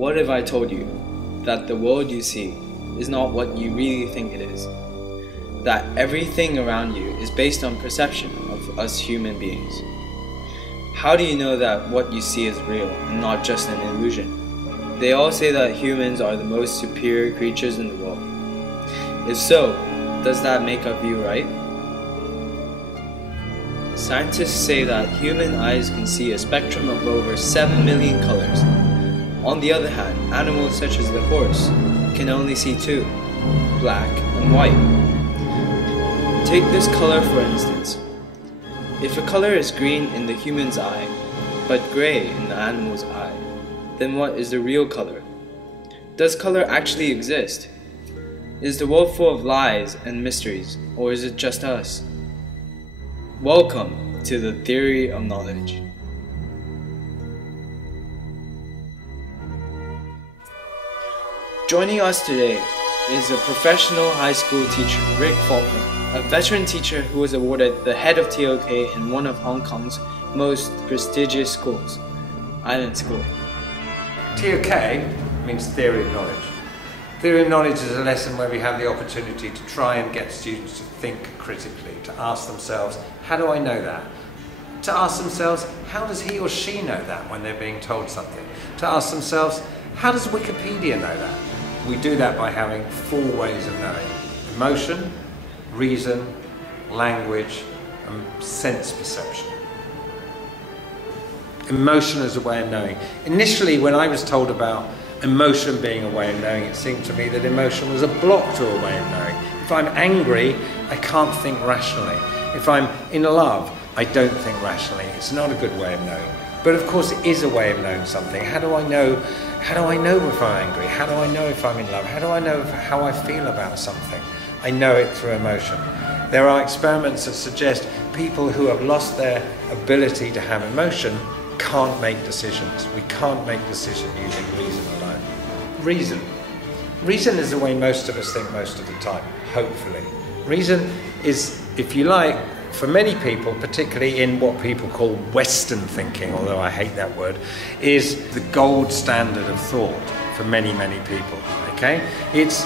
What if I told you that the world you see is not what you really think it is? That everything around you is based on perception of us human beings? How do you know that what you see is real and not just an illusion? They all say that humans are the most superior creatures in the world. If so, does that make up you right? Scientists say that human eyes can see a spectrum of over 7 million colors. On the other hand, animals such as the horse can only see 2, black and white. Take this color for instance. If a color is green in the human's eye, but gray in the animal's eye, then what is the real color? Does color actually exist? Is the world full of lies and mysteries, or is it just us? Welcome to the Theory of Knowledge. Joining us today is a professional high school teacher, Ric Faulkner, a veteran teacher who was awarded the head of TOK in one of Hong Kong's most prestigious schools, Island School. TOK means Theory of Knowledge. Theory of Knowledge is a lesson where we have the opportunity to try and get students to think critically, to ask themselves, how do I know that? To ask themselves, how does he or she know that when they're being told something? To ask themselves, how does Wikipedia know that? We do that by having 4 ways of knowing: emotion, reason, language, and sense perception. Emotion is a way of knowing. Initially, when I was told about emotion being a way of knowing, it seemed to me that emotion was a block to a way of knowing. If I'm angry, I can't think rationally. If I'm in love, I don't think rationally. It's not a good way of knowing. But of course it is a way of knowing something. How do I know if I'm angry? How do I know if I'm in love? How do I know how I feel about something? I know it through emotion. There are experiments that suggest people who have lost their ability to have emotion can't make decisions. We can't make decisions using reason alone. Reason is the way most of us think most of the time, hopefully. Reason is, if you like, for many people, particularly in what people call Western thinking, although I hate that word, is the gold standard of thought for many, many people, okay? It's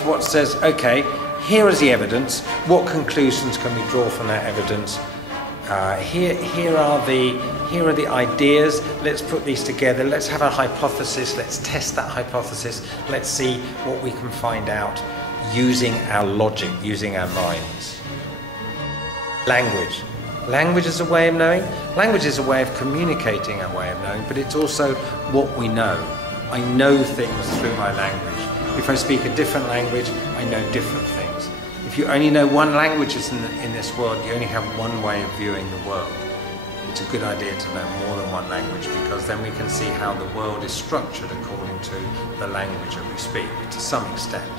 what says, okay, here is the evidence, what conclusions can we draw from that evidence? Here are the ideas, let's put these together, let's have a hypothesis, let's test that hypothesis, let's see what we can find out using our logic, using our minds. Language. Language is a way of knowing. Language is a way of communicating a way of knowing, but it's also what we know. I know things through my language. If I speak a different language, I know different things. If you only know one language in this world, you only have one way of viewing the world. It's a good idea to know more than one language, because then we can see how the world is structured according to the language that we speak, to some extent.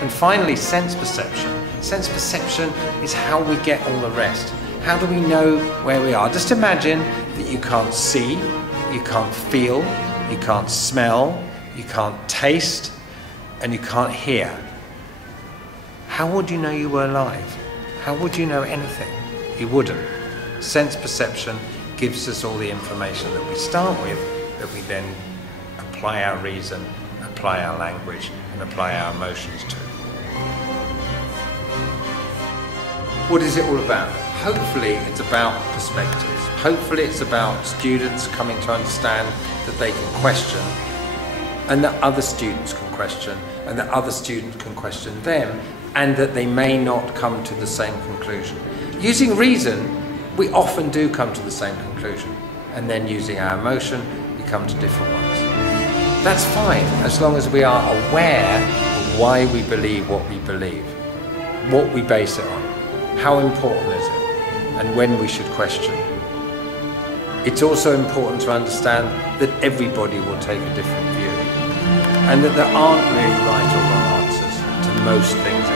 And finally, sense perception. Sense perception is how we get all the rest. How do we know where we are? Just imagine that you can't see, you can't feel, you can't smell, you can't taste, and you can't hear. How would you know you were alive? How would you know anything? You wouldn't. Sense perception gives us all the information that we start with, that we then apply our reason, apply our language, and apply our emotions to. What is it all about? Hopefully it's about perspectives. Hopefully it's about students coming to understand that they can question, and that other students can question, and that other students can question them, and that they may not come to the same conclusion. Using reason, we often do come to the same conclusion, and then using our emotion, we come to different ones. That's fine, as long as we are aware of why we believe what we believe, what we base it on, how important is it, and when we should question. It's also important to understand that everybody will take a different view, and that there aren't really right or wrong answers to most things.